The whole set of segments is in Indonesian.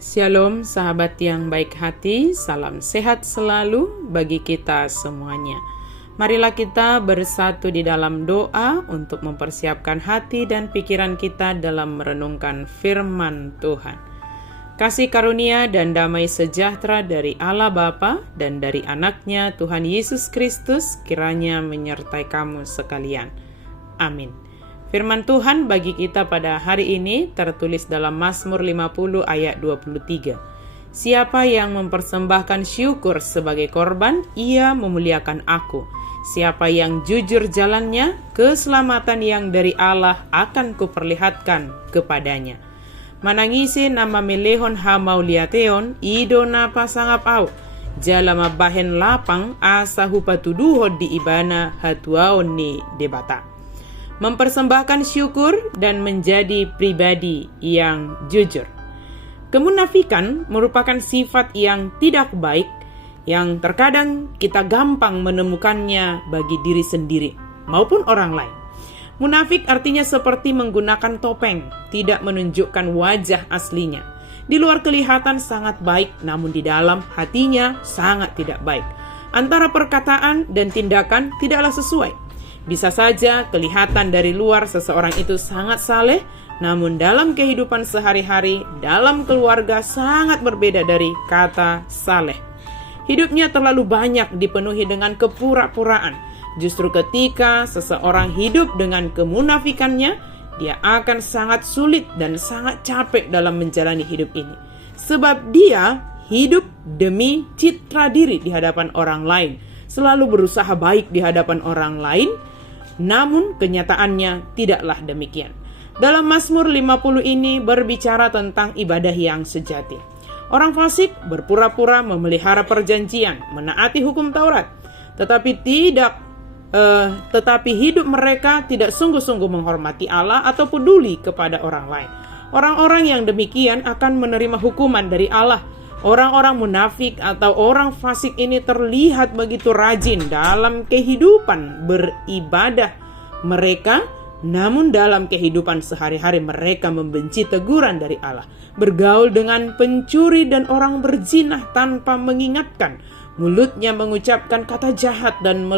Shalom sahabat yang baik hati, salam sehat selalu bagi kita semuanya. Marilah kita bersatu di dalam doa untuk mempersiapkan hati dan pikiran kita dalam merenungkan firman Tuhan. Kasih karunia dan damai sejahtera dari Allah Bapa dan dari anaknya Tuhan Yesus Kristus kiranya menyertai kamu sekalian. Amin. Firman Tuhan bagi kita pada hari ini tertulis dalam Mazmur 50 ayat 23. Siapa yang mempersembahkan syukur sebagai korban, ia memuliakan aku. Siapa yang jujur jalannya, keselamatan yang dari Allah akan kuperlihatkan kepadanya. Manangisi nama melehon hamauliateon, idona pasangap au. Jalama bahen lapang asa hupatuduho di ibana hatuaon ni debata. Mempersembahkan syukur dan menjadi pribadi yang jujur. Kemunafikan merupakan sifat yang tidak baik, yang terkadang kita gampang menemukannya bagi diri sendiri maupun orang lain. Munafik artinya seperti menggunakan topeng, tidak menunjukkan wajah aslinya. Di luar kelihatan sangat baik, namun di dalam hatinya sangat tidak baik. Antara perkataan dan tindakan tidaklah sesuai. Bisa saja kelihatan dari luar seseorang itu sangat saleh, namun dalam kehidupan sehari-hari, dalam keluarga sangat berbeda dari kata saleh. Hidupnya terlalu banyak dipenuhi dengan kepura-puraan. Justru ketika seseorang hidup dengan kemunafikannya, dia akan sangat sulit dan sangat capek dalam menjalani hidup ini. Sebab dia hidup demi citra diri di hadapan orang lain, selalu berusaha baik di hadapan orang lain, namun kenyataannya tidaklah demikian. Dalam Mazmur 50 ini berbicara tentang ibadah yang sejati. Orang fasik berpura-pura memelihara perjanjian, menaati hukum Taurat, tetapi hidup mereka tidak sungguh-sungguh menghormati Allah atau peduli kepada orang lain. Orang-orang yang demikian akan menerima hukuman dari Allah. Orang-orang munafik atau orang fasik ini terlihat begitu rajin dalam kehidupan beribadah mereka, namun dalam kehidupan sehari-hari mereka membenci teguran dari Allah. Bergaul dengan pencuri dan orang berzina tanpa mengingatkan. Mulutnya mengucapkan kata jahat dan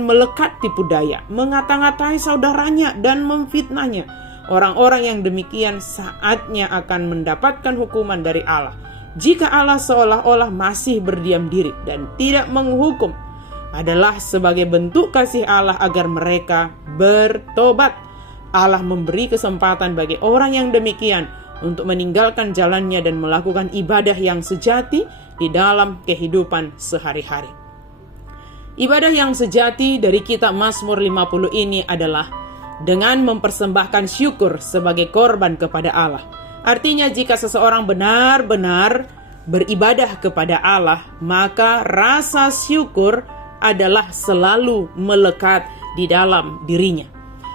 melekat tipu daya, mengata-ngatai saudaranya dan memfitnahnya. Orang-orang yang demikian saatnya akan mendapatkan hukuman dari Allah. Jika Allah seolah-olah masih berdiam diri dan tidak menghukum, adalah sebagai bentuk kasih Allah agar mereka bertobat. Allah memberi kesempatan bagi orang yang demikian untuk meninggalkan jalannya dan melakukan ibadah yang sejati di dalam kehidupan sehari-hari. Ibadah yang sejati dari kitab Mazmur 50 ini adalah dengan mempersembahkan syukur sebagai korban kepada Allah. Artinya jika seseorang benar-benar beribadah kepada Allah, maka rasa syukur adalah selalu melekat di dalam dirinya.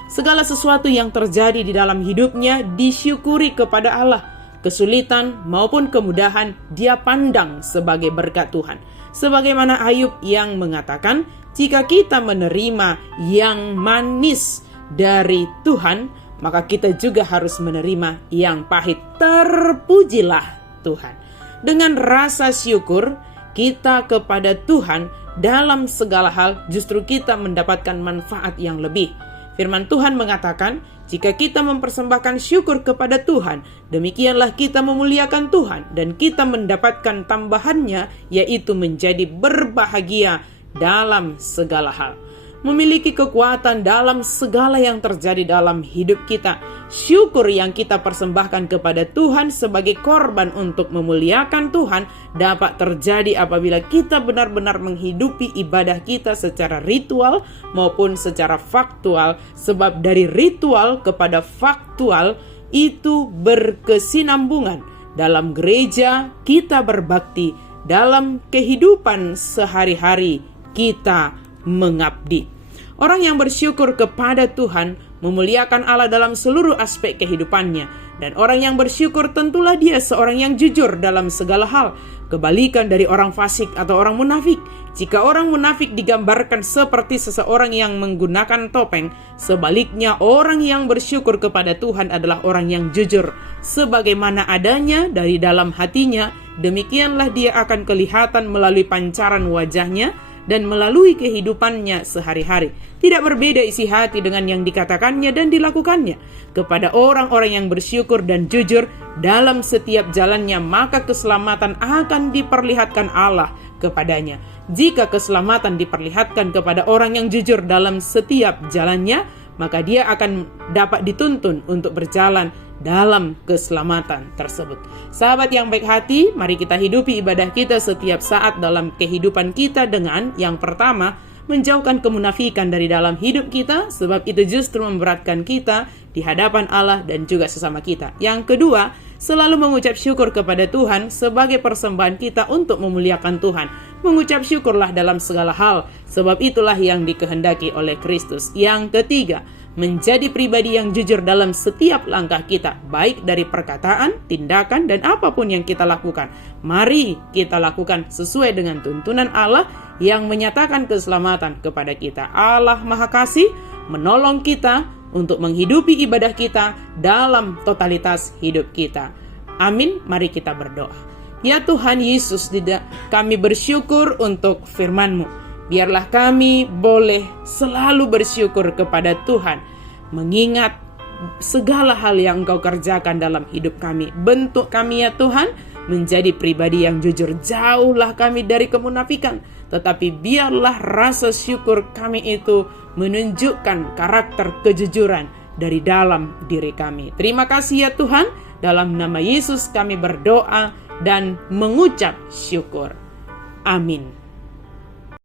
Segala sesuatu yang terjadi di dalam hidupnya disyukuri kepada Allah. Kesulitan maupun kemudahan dia pandang sebagai berkat Tuhan. Sebagaimana Ayub yang mengatakan, jika kita menerima yang manis dari Tuhan, maka kita juga harus menerima yang pahit. Terpujilah Tuhan. Dengan rasa syukur kita kepada Tuhan dalam segala hal, justru kita mendapatkan manfaat yang lebih. Firman Tuhan mengatakan, jika kita mempersembahkan syukur kepada Tuhan, demikianlah kita memuliakan Tuhan dan kita mendapatkan tambahannya, yaitu menjadi berbahagia dalam segala hal. Memiliki kekuatan dalam segala yang terjadi dalam hidup kita. Syukur yang kita persembahkan kepada Tuhan sebagai korban untuk memuliakan Tuhan dapat terjadi apabila kita benar-benar menghidupi ibadah kita secara ritual maupun secara faktual. Sebab dari ritual kepada faktual itu berkesinambungan. Dalam gereja kita berbakti, dalam kehidupan sehari-hari kita mengabdi. Orang yang bersyukur kepada Tuhan memuliakan Allah dalam seluruh aspek kehidupannya. Dan orang yang bersyukur tentulah dia seorang yang jujur dalam segala hal. Kebalikan dari orang fasik atau orang munafik. Jika orang munafik digambarkan seperti seseorang yang menggunakan topeng, sebaliknya orang yang bersyukur kepada Tuhan adalah orang yang jujur. Sebagaimana adanya dari dalam hatinya, demikianlah dia akan kelihatan melalui pancaran wajahnya dan melalui kehidupannya sehari-hari. Tidak berbeda isi hati dengan yang dikatakannya dan dilakukannya. Kepada orang-orang yang bersyukur dan jujur dalam setiap jalannya, maka keselamatan akan diperlihatkan Allah kepadanya. Jika keselamatan diperlihatkan kepada orang yang jujur dalam setiap jalannya, maka dia akan dapat dituntun untuk berjalan dalam keselamatan tersebut. Sahabat yang baik hati, mari kita hidupi ibadah kita setiap saat dalam kehidupan kita dengan yang pertama, menjauhkan kemunafikan dari dalam hidup kita, sebab itu justru memberatkan kita di hadapan Allah dan juga sesama kita. Yang kedua, selalu mengucap syukur kepada Tuhan sebagai persembahan kita untuk memuliakan Tuhan. Mengucap syukurlah dalam segala hal, sebab itulah yang dikehendaki oleh Kristus. Yang ketiga, menjadi pribadi yang jujur dalam setiap langkah kita, baik dari perkataan, tindakan, dan apapun yang kita lakukan. Mari kita lakukan sesuai dengan tuntunan Allah yang menyatakan keselamatan kepada kita. Allah Maha Kasih menolong kita untuk menghidupi ibadah kita dalam totalitas hidup kita. Amin. Mari kita berdoa. Ya Tuhan Yesus, kami bersyukur untuk firman-Mu. Biarlah kami boleh selalu bersyukur kepada Tuhan, mengingat segala hal yang Engkau kerjakan dalam hidup kami. Bentuk kami ya Tuhan, menjadi pribadi yang jujur. Jauhlah kami dari kemunafikan, tetapi biarlah rasa syukur kami itu menunjukkan karakter kejujuran dari dalam diri kami. Terima kasih ya Tuhan, dalam nama Yesus kami berdoa dan mengucap syukur. Amin.